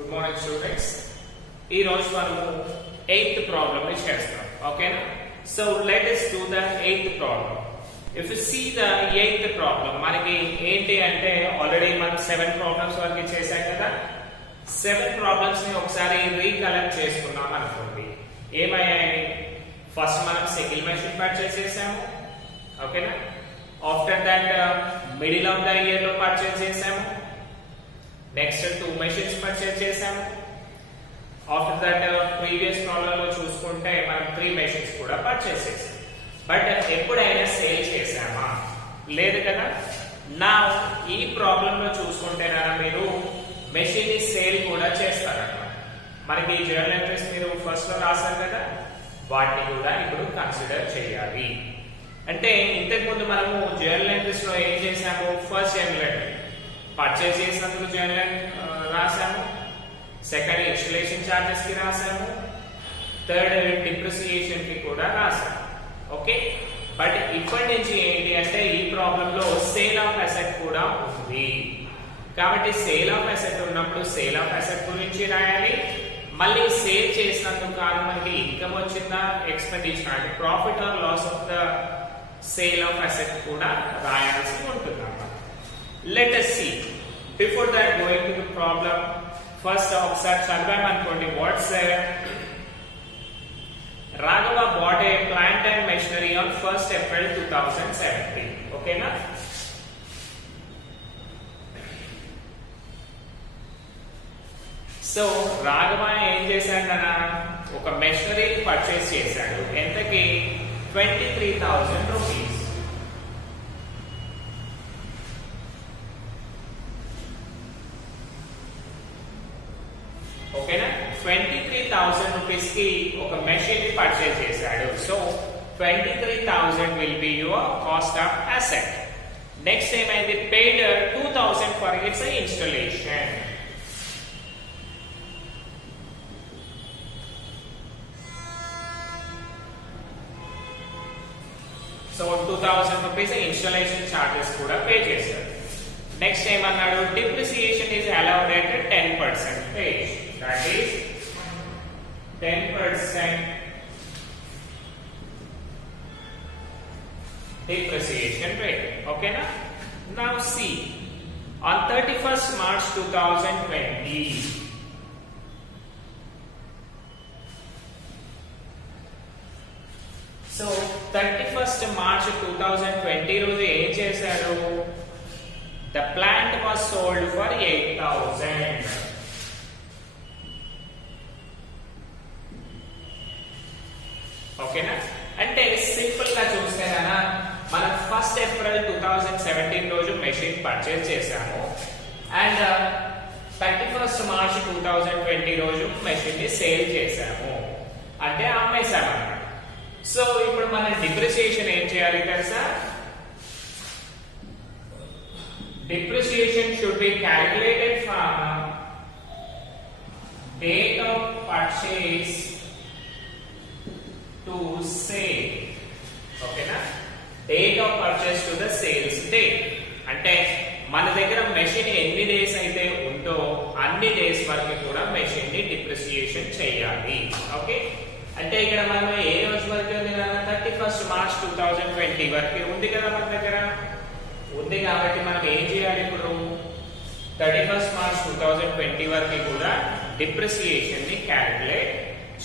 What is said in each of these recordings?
Good morning, students. ఈ రోజు మనము 8th problem ని చేస్తాం. ఓకేనా? So let us do the 8th problem. If you see the 8th problem, మనకి ఏంటి అంటే ఆల్రెడీ మనం 7 problems వరకు చేశాం కదా. 7 problems ని ఒకసారి రీకలెక్ట్ చేసుకున్నాం అనుకోండి. ఏమయ్యాయి? ఫస్ట్ మనం సింగిల్ మెషిన్ పర్చేస్ చేసాము. ఓకేనా? After that middle of the year లో పర్చేస్ చేసాము. నెక్స్ట్ 2 మెషిన్స్ పర్చేస్ చేసాము. ఆఫ్టర్ దట్ ప్రీవియస్ ప్రాబ్లం లో చూసుకుంటే మనం 3 మెషిన్స్ కూడా పర్చేస్ చేసాం. బట్ ఎప్పుడైనా సేల్ చేసామా? లేదు కదా. నా ఈ ప్రాబ్లం లో చూసుకుంటేనా మీరు మెషిన్ ని సేల్ కూడా చేస్తారన్నమాట. మనకి జర్నల్ ఎంట్రీస్ మీరు ఫస్ట్ లో రాశారు కదా, వాటిని కూడా ఇప్పుడు కన్సిడర్ చేయాలి. అంటే ఇంతకు ముందు మనము జర్నల్ ఎంట్రీస్ లో ఏం చేసాము? ఫస్ట్ జర్నల్ ఎంట్రీ పర్చేస్ చేసినందుకు జర్నల్ రాసాము. సెకండ్ ఇన్స్టాలేషన్ చార్జెస్ కి రాసాము. థర్డ్ డిప్రిసియేషన్ కి కూడా రాసాము. ఓకే, బట్ ఇప్పటి నుంచి ఏంటి అంటే ఈ ప్రాబ్లం లో సేల్ ఆఫ్ అసెట్ కూడా ఉంది. కాబట్టి సేల్ ఆఫ్ అసెట్ ఉన్నప్పుడు సేల్ ఆఫ్ అసెట్ గురించి రాయాలి. మళ్ళీ సేల్ చేసినందుకు కానీ మనకి ఇన్కమ్ వచ్చిందా, ఎక్స్పెండిచర్ అంటే profit or loss of the sale of asset కూడా రాయాల్సి ఉంటుంది అన్నమాట. Let us see. Before that, going to the problem, first ఒకసారి చదివామనుకోండి. What's Raghava bought a plant and machinery on 1st April 2017. Okay na? So Raghava ఏం చేశాడన్నా ఒక machinery purchase చేశాడు. ఎంతకి? 23,000 రూపీస్. ఓకేనా? 23,000 రూపీస్ కి ఒక మెషిన్ ని పర్చేస్ చేశాడు. సో 23,000 will be your cost of asset. Next ఏమైంది? పేడ్ 2,000 for it's installation. So 2,000 rupees installation charges కూడా పే చేశాడు. నెక్స్ట్ ఏమన్నాడు? Depreciation is allowed at 10%. That is 10% depreciation rate. Okay na? Now see, on 31st March 2020, so 31st March 2020 రోజు ఏం చేశాడు? The plant was sold for 8,000. ఓకేనా? అంటే సింపుల్ గా చూస్తేనా మనం 1st April 2017 రోజు మెషిన్ పర్చేస్ చేసాము అండ్ 31st March 2020 రోజు మెషిన్ ని సేల్ చేసాము, అంటే అమ్మేసాము అన్నమాట. సో ఇప్పుడు మన డిప్రిసియేషన్ ఏం చేయాలి తెలుసా? Depreciation should be calculated from date of purchase to sale. Okay na? Date of purchase to the sales date. అంటే మన దగ్గర మెషిన్ ఎన్ని డేస్ అయితే ఉందో అన్ని డేస్ వరకు కూడా మెషిన్ ని డిప్రిసియేషన్ చేయాలి. ఓకే, అంటే ఇక్కడ మనం ఏ రోజు వరకు ఉంది కదా? 31st March 2020 వరకు ఉంది కదా మన దగ్గర ఉంది. కాబట్టి మనం ఏం చేయాలి ఇప్పుడు? 31st March 2020 వరకు కూడా డిప్రిసియేషన్ ని క్యాలిక్యులేట్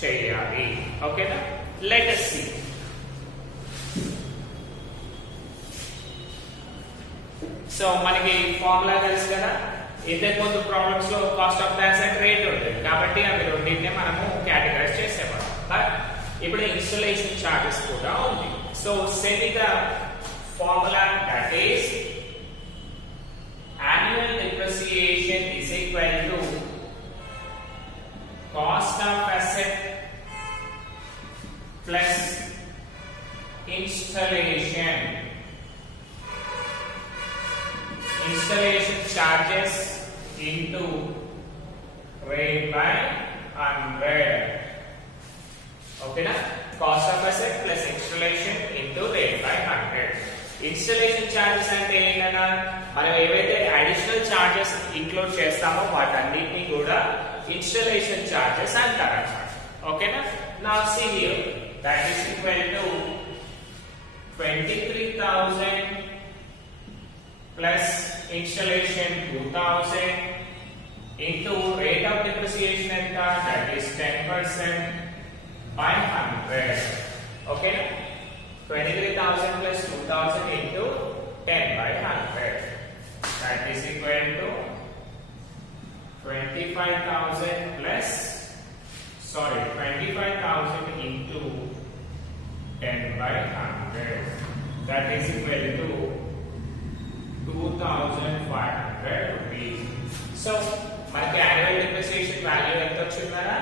చేయాలి. ఓకేనా? Let us see. సో మనకి ఫార్ములా తెలుసు కదా, ఇంతకు ముందు ప్రాబ్లమ్స్ లో cost of the asset rate ఉంటుంది కాబట్టి అవి రెండింటిని మనము కేటగరైజ్ చేసేవాళ్ళం. బట్ ఇప్పుడు ఇన్స్టాలేషన్ చార్జెస్ కూడా ఉంది. So same the formula, that is annual depreciation is equal to cost of asset plus installation charges into rate by 100. Okay na? Cost of asset plus installation into rate by 100. Installation charges అంటే ఏంటన్నా మనం ఏవైతే additional charges include చేస్తామో వాటన్నిటిని కూడా installation charges అంటారన్నమాట. ఓకేనా? Now see here, that is equal to 23,000 plus installation 2,000 into rate of depreciation enta, that is 10% by 100. Okay, 23,000 plus 2,000 into 10 by 100, that is equal to 25,000 plus 25,000 into 10 by 100, that is equal to 2,500 rupees. So మనకి annual depreciation value ఎంత వచ్చిందనా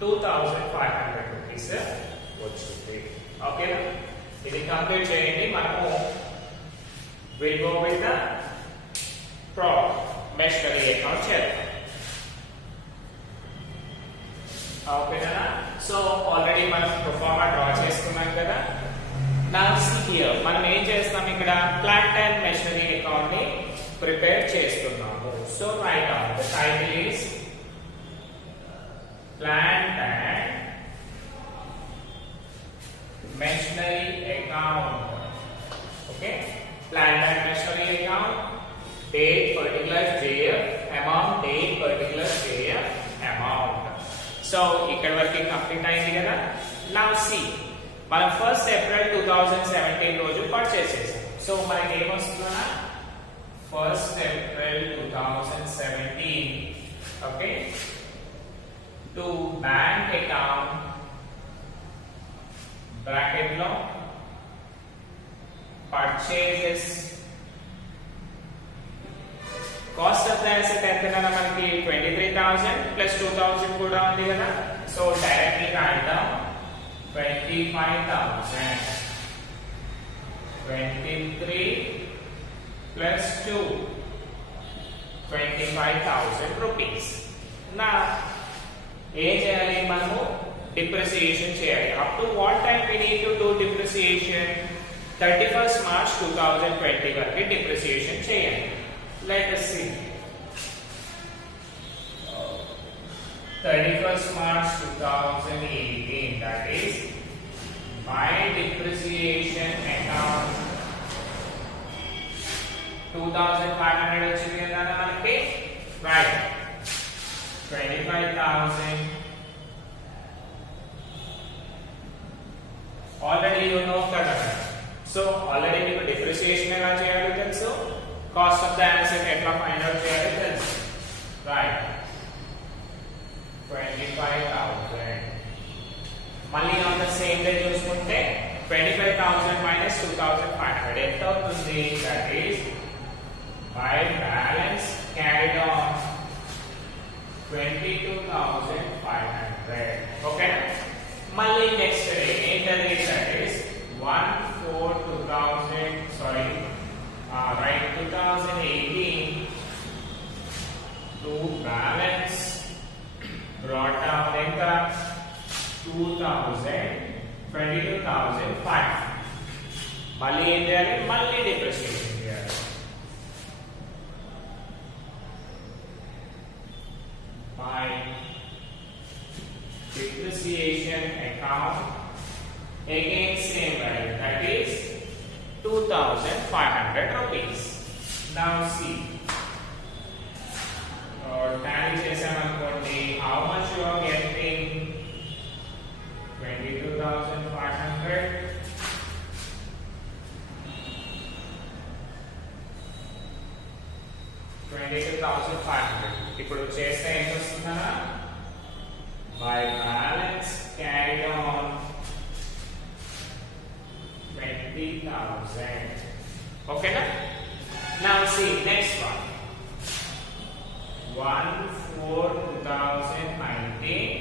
2,500 rupees వచ్చింది. ఓకేనా? ఇది కంప్లీట్ చేయండి. మనము will go with the machinery account చేద్దాం. ఓకేనా? సో ఆల్రెడీ మనం ప్రొఫార్మా డ్రా చేసుకున్నాం కదా. Now see here, మనం ఏం చేస్తాం ఇక్కడ ప్లాంట్ అండ్ మెషినరీ అకౌంట్ ని ప్రిపేర్ చేస్తున్నాము. So right down the title is plant and machinery account. Okay, plant and machinery account, date particular JF, amount date particular JF amount. So ఇక్కడ వరకు కంప్లీట్ అయింది కదా. Now see, మనం 1st April 2017 రోజు పర్చేస్ చేసాం. So మనకి ఏమొస్తుందన్నా 1st April 2017, okay, to bank account bracket లో purchases cost of the asset ఎంతకన్నా మనకి 23,000 ప్లస్ 2,000 కూడా ఉంది కదా. సో డైరెక్ట్లీ రాద్దాం 25,000, 23 plus 2, 25,000 rupees. Now, ఏం చేయాలి మనము? డిప్రిసియేషన్ చేయాలి. Up to what time we need to do depreciation? 31st March 2020 వరకు డిప్రిసియేషన్ చేయాలి. Let us see. 31st March 2018, that is my depreciation account 2,500 వచ్చింది కదా మనకి, రైట్. 25,000 ఆల్రెడీ యు నో కదా. సో ఆల్రెడీ మీకు డిప్రిసియేషన్ ఎలా చేయాలో తెలుసు, కాస్ట్ ఆఫ్ ద అసెట్ ఎట్లా ఫైండ్ అవుట్ చేయాలో తెలుసు, రైట్. 25,000 మళ్ళీ ఆన్ ద సేమ్ డే చూసుకుంటే 25,000 minus 2,500 ఎంత అవుతుంది? That is by balance carried on 22,500. ఓకే, మళ్ళీ నెక్స్ట్ డే ఏంటది? That is 2018 to balance brought down ఎంత? 22,500. మళ్ళీ ఏం చేయాలి? మళ్ళీ డిప్రిసియేషన్ చేయాలి. My depreciation account again same value, that is 2,500 rupees. Now see, tally చేసామనుకోండి, how much you are getting? 22,500 22,500. ఇప్పుడు చేస్తే ఎంత వస్తుందా? by balance carried on 20,000. ఓకేనా? Now see next one. 1/4/2019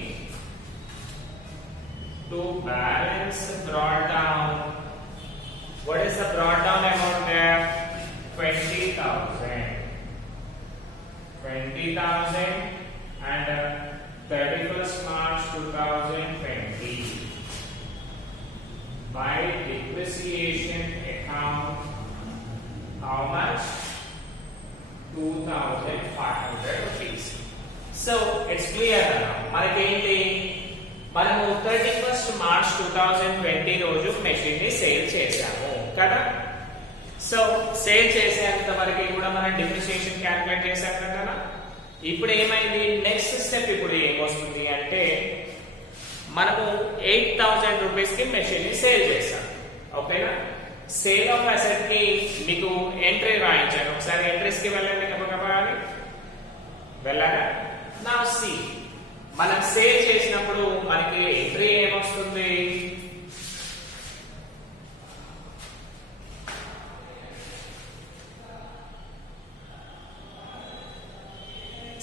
to balance brought down. What is the brought down amount there? 20,000. 20,000 and 31st March 2020 by depreciation account. How much? 2,500 rupees. So it's clear అన్న మనకేంటి మనము 31st March 2020 రోజు మెషిన్ ని సేల్ చేసాము కదా. So sale చేసేంత వరకు కూడా మనం డిప్రిసియేషన్ క్యాలిక్యులేట్ చేసాం కదా. ఇప్పుడు ఏమైంది నెక్స్ట్ స్టెప్ ఇప్పుడు ఏమొస్తుంది అంటే మనము 8,000 రూపీస్ కి మెషిన్ ని సేల్ చేసాం. ఓకేనా. సేల్ ఆఫ్ అసెట్ కి మీకు ఎంట్రీ రాయించాను. ఒకసారి ఎంట్రీస్ కి వెళ్ళండి గబగబాని వెళ్ళారా. నా సి మనం సేల్ చేసినప్పుడు మనకి ఎంట్రీ ఏమొస్తుంది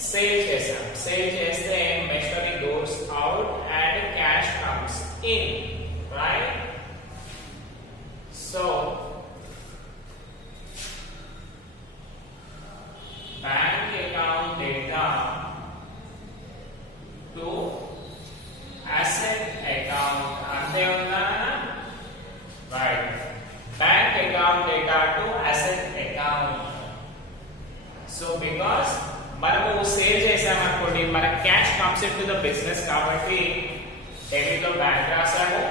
సేల్ చేసాం. సేల్ చేస్తే machinery goes out and cash comes in right. So bank account data to asset account అంతే ఉందా right. Bank account data to asset account. So because మనము సేల్ చేసామనుకోండి మన cash comes in to the business కాబట్టి debit లో bank రాసాము.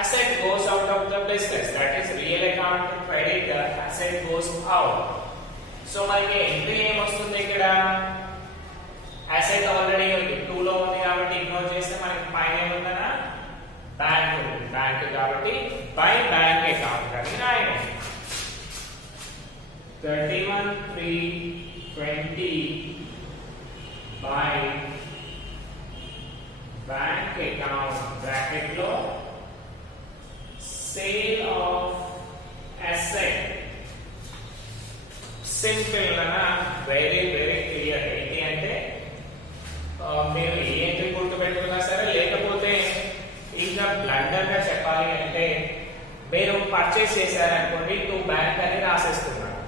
Asset goes out of the business that is real account credit asset goes out. So మనకి entry ఏమొస్తుంది ఇక్కడ asset already 2 లో ఉంది కాబట్టి ఇగ్నోర్ చేస్తే మనకి పైన ఏముందనా బ్యాంక్ ఉంది. బ్యాంక్ కాబట్టి బై బ్యాంక్ అకౌంట్ అని రాయండి. 31/3/20 by bank account bracket లో sale of asset. సింపుల్ అనా వెరీ వెరీ క్లియర్. ఏంటి అంటే మీరు ఏ ఎంట్రీ గుర్తు పెట్టుకున్నా సరే లేకపోతే ఇంకా బ్లండర్ గా చెప్పాలి అంటే మీరు పర్చేస్ చేశారనుకోండి టు బ్యాంక్ అని రాసేస్తున్నారు.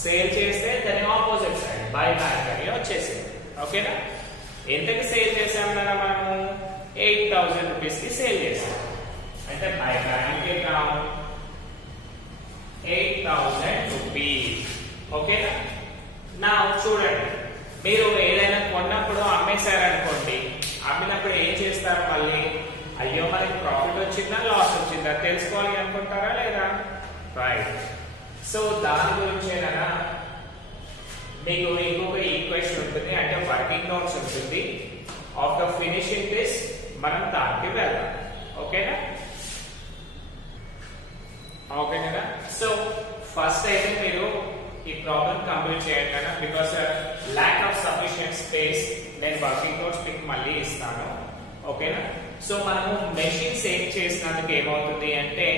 సేల్ చేస్తే దాని ఆపోజిట్ సైడ్ బై బ్యాంక్ అని వచ్చేసింది. ఓకేనా. ఎంతకి సేల్ చేసాం కదా మనము 8,000 రూపీస్ కి సేల్ చేసాం అంటే బై బ్యాంక్ అకౌంట్ 8,000 రూపీస్. ఓకేనా. నా చూడండి మీరు ఏదైనా కొన్నప్పుడు అమ్మేశారనుకోండి అమ్మినప్పుడు ఏం చేస్తారు మళ్ళీ అయ్యో మనకి ప్రాఫిట్ వచ్చిందా లాస్ వచ్చిందా తెలుసుకోవాలి అనుకుంటారా లేదా రైట్. సో దాని గురించేనా మీకు ఇంకొక ఈక్వేషన్ ఉంటుంది అంటే వర్కింగ్ నోట్స్ ఉంటుంది. ఆఫ్టర్ ఫినిషింగ్ దిస్ మనం దానికి వెళ్దాం. ఓకేనా. ఓకేనా. సో ఫస్ట్ అయితే మీరు ఈ ప్రాబ్లం కంప్లీట్ చేయండి కదా because lack of sufficient space. నేను వర్కింగ్ నోట్స్ మీకు మళ్ళీ ఇస్తాను. ఓకేనా. సో మనము మెషిన్ సేల్ చేసినందుకు ఏమవుతుంది అంటే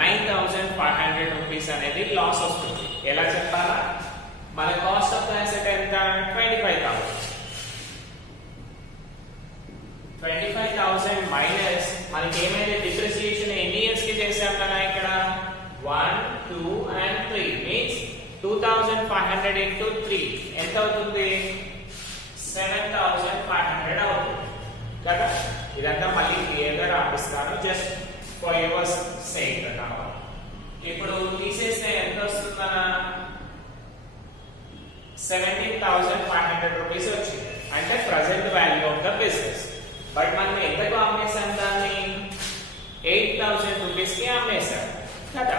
9,500 రూపీస్ అనేది లాస్ వస్తుంది. ఎలా చెప్పాలా మన కాస్ట్ ఆఫ్ ద అసెట్ ఎంత 25,000 మైనస్ మనకి ఏమైతే డిప్రిసియేషన్ ఎన్ని ఇయర్స్ కి చేసాం కదా ఇక్కడ 1, 2 and 3 మీన్స్ 2,500 into 3 ఎంత అవుతుంది 7,500 అవుతుంది కదా. ఇదంతా మళ్ళీ క్లియర్ గా రాపిస్తాను జస్ట్ ఫర్ యువర్ సేక్ అన్నమాట. ఇప్పుడు తీసేస్తే ఎంత వస్తుందన్నా 17,500 రూపీస్ వచ్చింది అంటే present value of the business. But మనం ఎంతకు అమ్మేసాం దాన్ని 8,000 రూపీస్ కి అమ్మేసాం కదా.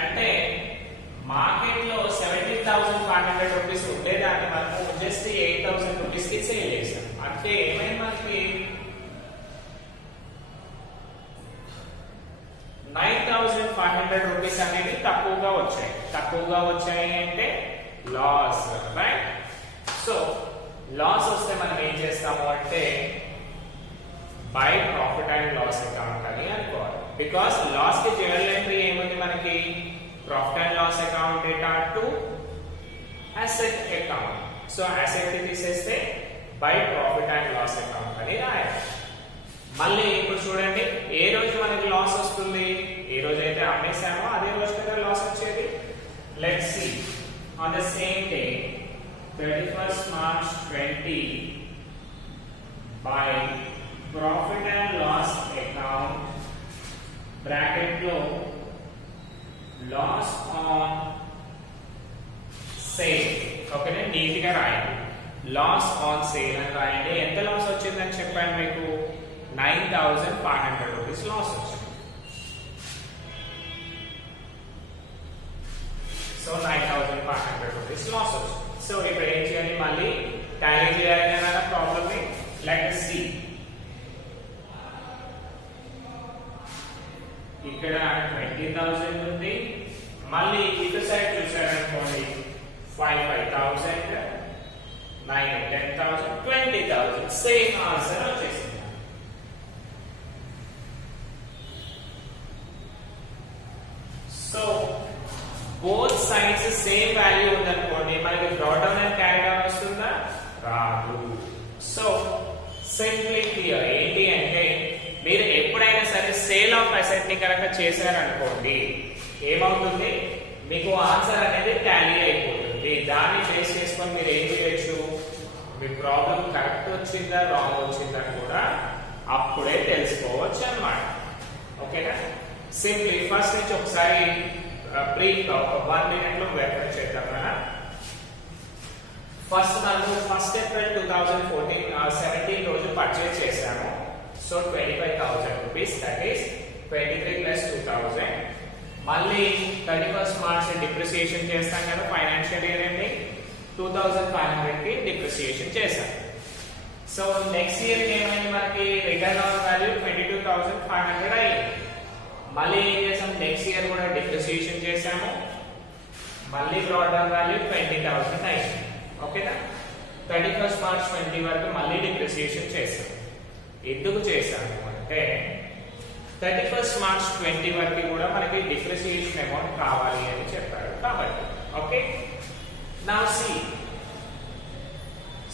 అంటే మార్కెట్ లో 17,500 రూపీస్ ఉండేదాన్ని మనము జస్ట్ 8,000 రూపీస్ కి సేల్ చేసాం. అంటే ఏమైంది మనకి 9,500 రూపీస్ అనేది తక్కువగా వచ్చాయి అంటే లాస్ రైట్. సో లాస్ వస్తే మనం ఏం చేస్తాము అంటే by profit and loss account అని అనుకోవాలి. బికాస్ లాస్ కి జనరల్ ఎంట్రీ ఏముంది మనకి profit and loss account data to asset account. So asset ని తీసేస్తే by profit and loss account అని రాయాలి. మళ్ళీ ఇప్పుడు చూడండి ఏ రోజు మనకి లాస్ వస్తుంది ఏ రోజు అయితే అమ్మేసామో అదే రోజు కదా లాస్ వచ్చేది. Let's see on the same day 31st March 20 by profit and loss account bracket లో లాస్ ఆన్ సేల్. ఓకేనా. నీట్ గా రాయండి లాస్ ఆన్ సేల్ అని రాయండి. ఎంత లాస్ వచ్చిందని చెప్పాను మీకు? 9,500 రూపీస్ లాస్ వచ్చింది. సో 9,500 రూపీస్ లాస్ వచ్చింది. సో ఇప్పుడు ఏం చేయాలి? మళ్ళీ టాలీ చేయాలి అన్న ప్రాబ్లమ్ ని. Let us see. ఇక్కడ 20,000 ఉంది. మళ్ళీ ఇటు సైడ్ చూసారనుకోండి 5,000, 9, 10,000, 20,000. సేమ్ ఆన్సర్ వచ్చేసింది. So both sides same value ఉందనుకోండి, మనకి drought down and carry down వస్తుందా? రాదు. So simply clear. ఏంటి అంటే మీరు ఎప్పుడైనా సరే సేల్ ఆఫ్ అసెట్ ని కనుక చేశారనుకోండి, ఏమవుతుంది? మీకు ఆన్సర్ అనేది టాలీ అయిపోతుంది. దాన్ని బేస్ చేసుకొని మీరు ఏం చేయొచ్చు? మీ ప్రాబ్లం కరెక్ట్ వచ్చిందా రాంగ్ వచ్చిందా కూడా అప్పుడే తెలుసుకోవచ్చు అన్నమాట. ఓకేనా? సింప్లీ ఫస్ట్ నుంచి ఒకసారి బ్రీఫ్ గా ఒక 1 minute లో వెరిఫై చేద్దాం కదా. ఫస్ట్ మనము 1 April 2017 రోజు పర్చేజ్ చేశాము. సో 25,000 రూపీస్, దట్ ఈస్ 23 ప్లస్ 2,000. మళ్ళీ 31st March డిప్రిసియేషన్ చేస్తాం కదా ఫైనాన్షియల్ ఇయర్ అండి. 2,500 కి డిప్రిసియేషన్ చేశాం. సో నెక్స్ట్ ఇయర్ ఏమైంది? మనకి రిటర్న్ ఆన్ వాల్యూ 22,500 అయింది. మళ్ళీ ఏం చేసాం? నెక్స్ట్ ఇయర్ కూడా డిప్రిసియేషన్ చేసాము. మళ్ళీ డ్రాట్ డౌన్ వాల్యూ 20,000 అయింది. ఓకేనా? 31st March 20 వరకు మళ్ళీ డిప్రిసియేషన్ చేసాం. ఎందుకు చేశాము అంటే 31st March 20 వరకు కూడా మనకి డిప్రిసియేషన్ అమౌంట్ కావాలి అని చెప్పారు కాబట్టి. Okay, now see.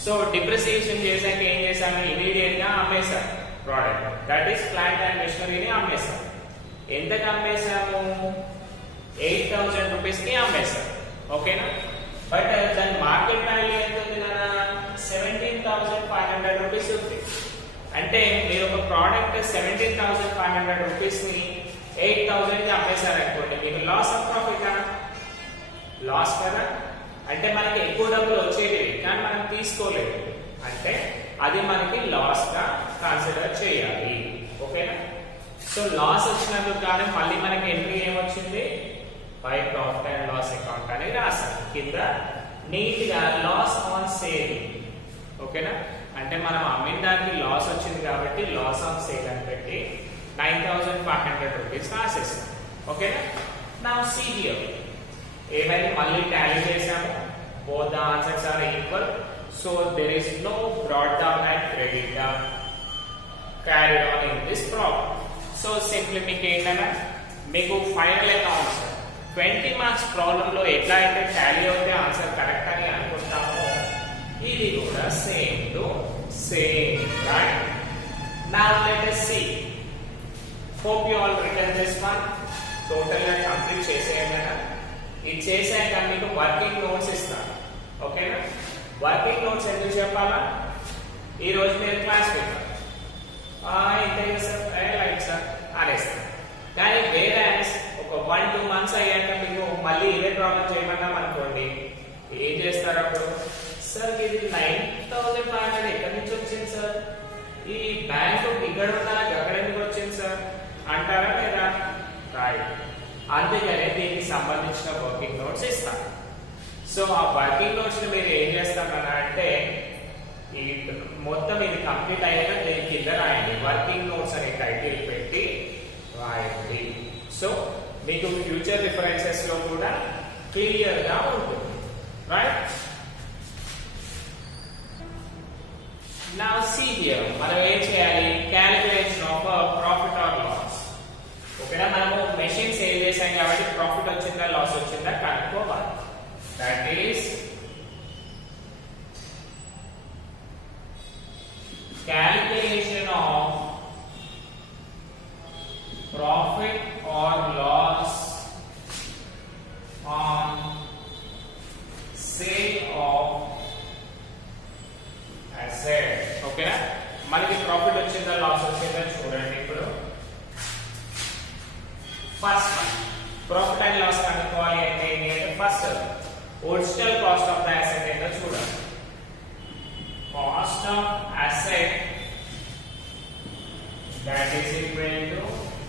So depreciation చేశాక ఏం చేశాము? ఇమీడియట్ గా అమ్మేశాం product, that is plant and మెషినరీని అమ్మేశాం. ఎంతకు అమ్మేశాము? 8,000 రూపీస్ కి అమ్మేశాం. ఓకేనా? బట్ దాని మార్కెట్ వాల్యూ ఎంత ఉంది కదా? 17,500 రూపీస్ ఉంది. అంటే మీరు ఒక ప్రోడక్ట్ 17,500 రూపీస్ ని 8,000 కి అమ్మేశారనుకోండి, మీకు లాస్ ఆఫ్ ప్రాఫిట్? లాస్ కదా. అంటే మనకి ఎక్కువ డబ్బులు వచ్చేవి కానీ మనం తీసుకోలేదు అంటే అది మనకి లాస్ గా కన్సిడర్ చేయాలి. ఓకేనా? సో లాస్ వచ్చినందుకు కానీ మళ్ళీ మనకి ఎంట్రీ ఏమొచ్చింది? By profit and loss account అని రాసాం కింద నీట్ గా లాస్ ఆన్ సేల్. ఓకేనా? అంటే మనం అమ్మిన దానికి లాస్ వచ్చింది కాబట్టి లాస్ ఆన్ సేల్ అని పెట్టి 9,500 రూపీస్ రాసేసాం. ఓకేనా? Now see here. ఏమైనా మళ్ళీ టాలీ చేసాము. Both the answers are equal. So there is no brought down and credit down carried on in this problem. So simply మీకు ఏంటన్నా మీకు ఫైనల్ అకౌంట్స్ 20 మార్క్స్ ప్రాబ్లం లో ఎట్లా అయితే టాలీ అవుతే ఆన్సర్ కరెక్ట్ అని అనుకుంటామో ఇది కూడా same to same, right? Now let us see. Hope you all written this one. Total గా కంప్లీట్ చేసేయండి. ఇది చేసాక మీకు వర్కింగ్ నోట్స్ ఇస్తాను. ఓకేనా? వర్కింగ్ నోట్స్ ఎందుకు చెప్పాలా? ఈ రోజు మీరు క్లాస్ పెట్టారు లైట్ సార్ అనేస్తారు. కానీ వేరే ఒక 1-2 months అయ్యాక మీకు మళ్ళీ ఇవే ప్రాబ్లం చేయమన్నాం అనుకోండి, ఏం చేస్తారు అప్పుడు? సార్ ఇది 9,500 ఎక్కడి నుంచి వచ్చింది సార్? ఈ బ్యాంక్ ఇక్కడ ఉన్నా ఎక్కడ ఎందుకు వచ్చింది సార్ అంటారా లేదా? రైట్. అందుకనే దీనికి సంబంధించిన వర్కింగ్ నోట్స్ ఇస్తాను. సో ఆ వర్కింగ్ నోట్స్ ని మీరు ఏం చేస్తారన్నా అంటే ఈ మొత్తం ఇది కంప్లీట్ అయ్యాక దీని కింద రాయండి. వర్కింగ్ నోట్స్ అనే టైటిల్ పెట్టి రాయండి. సో మీకు ఫ్యూచర్ రిఫరెన్సెస్ లో కూడా క్లియర్ గా ఉంటుంది, రైట్? Now see here. మనం ఏం చేయాలి? Calculation of profit or loss. ఓకేనా? మనము మెషిన్ సేల్ చేసాం కాబట్టి ప్రాఫిట్ వచ్చిందా లాస్ వచ్చిందా కనుక్కోవాలి. That is calculation of profit or loss on sale of asset. ఓకేనా? మనకి ప్రాఫిట్ వచ్చిందా లాస్ వచ్చిందా చూడండి. ఇప్పుడు ఫస్ట్ ప్రాఫిట్ అండ్ లాస్ కనుక్కోవాలి అంటే first original cost of the asset ఏంటో చూడాలి. cost of asset that is equal to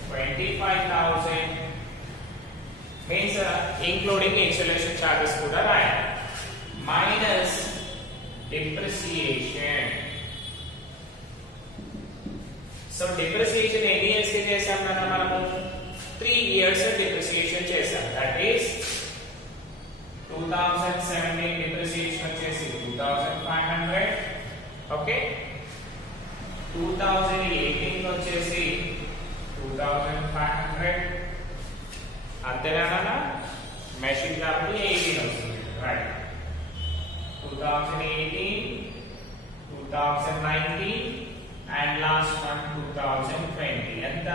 25,000 means including installation charges kuda rayali minus depreciation. So depreciation ఎన్ని ఇయర్స్ కి చేసాం కదా మనము 3 ఇయర్స్ depreciation చేసాం. That is 2017 depreciation వచ్చేసి 2500. ఓకే, 2018 వచ్చేసి 2500. అంతేనా? మెషిన్ కాబట్టి 18 వస్తుంది. రైట్, 2018, 2019 and last one 2020. ఎంత?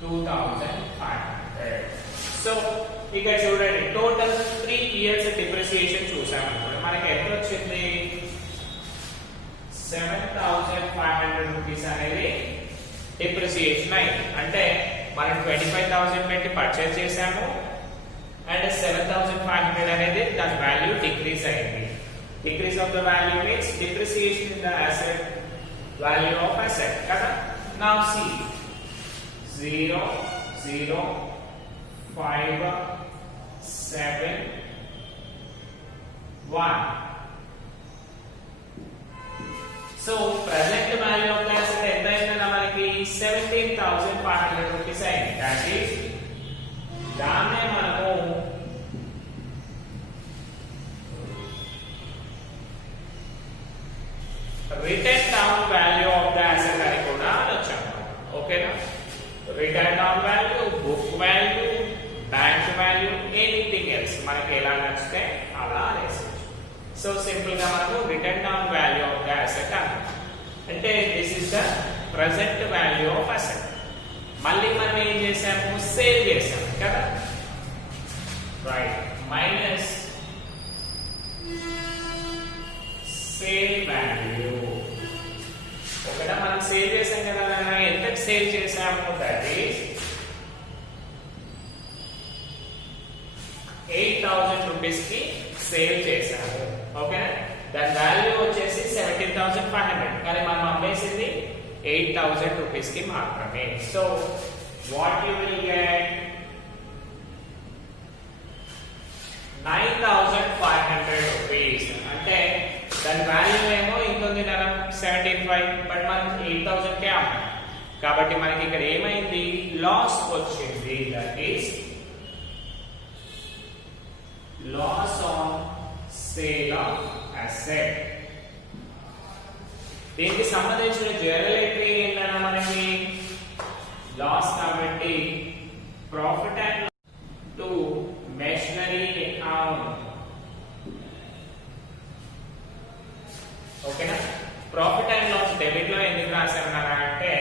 2500. సో ఇక్కడ చూడండి, టోటల్ 3 ఇయర్స్ డిప్రిసియేషన్ చూసామనుకోండి, మనకి ఎంత వచ్చింది? 7,500 రూపీస్ అనేది డిప్రిసియేషన్ అయింది. అంటే మనం 25,000 పెట్టి పర్చేస్ చేసాము అండ్ 7,500 అనేది దాని వాల్యూ డిక్రీజ్ అయింది. Decrease of the value means depreciation in the asset value of asset కదా. Now see 0 0 5 7 1. So present value of the asset ఎంత అయిందన్న మనకి 17,500 రూపీస్ అయింది. దట్ ఈస్ దాన్నే మనము written down value of the asset అని కూడా అనొచ్చాము. ఓకేనా? Written down value, book value, bank value, anything else మనకి ఎలా నచ్చితే అలా వేసుకోవచ్చు. సో సింపుల్ గా మనము written down value of the asset అంటే this is the present value of asset. మళ్ళీ మనం ఏం చేసాము? సేల్ చేసాము కదా. Right, minus sale value. ఒకట మనం సేల్ చేసాం కదా, ఎంత సేల్ చేసాము? దట్ ఈస్ 8,000 రూపీస్ కి సేల్ చేసాము. ఓకేనా? దాని వాల్యూ వచ్చేసి 17,500, కానీ మనం అమ్మేసింది 8,000 రూపీస్ కి మాత్రమే. So what you will get? 9,500 రూపీస్. అంటే దాని వాల్యూ ఏమో ఇంకొంది 17,500, బట్ మనం 8,000 కే అమ్మాం కాబట్టి మనకి ఇక్కడ ఏమైంది? లాస్ వచ్చింది. That is loss on sale of asset. దీనికి సంబంధించిన జర్నల్ ఎంట్రీ ఏంటన్నా మనకి లాస్ కాబట్టి profit and to machinery account. ఓకేనా? ప్రాఫిట్ అండ్ లాస్ డెబిట్ లో ఎందుకు రాసామన్నారా అంటే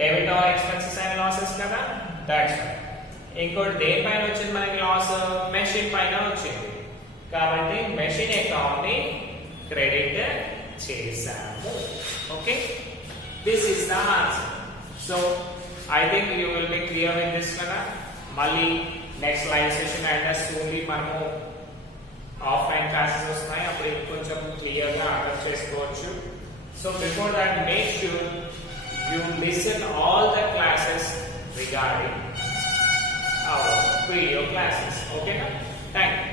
debit all expenses and losses కదా. దట్స్ ఇంకోటి దేనిపైన వచ్చింది మనకి లాస్? మెషిన్ పైన వచ్చింది కాబట్టి మెషిన్ అకౌంట్ ని క్రెడిట్ చేసాము. Okay, this is the answer. So I think you will be clear with this కదా. మళ్ళీ next live session and soonly మనము ఆఫ్లైన్ క్లాసెస్ వస్తున్నాయి, అప్పుడు కొంచెం క్లియర్ గా అర్థం చేసుకోవచ్చు. So before that make sure you listen all the classes regarding our video classes. Okay, thank you.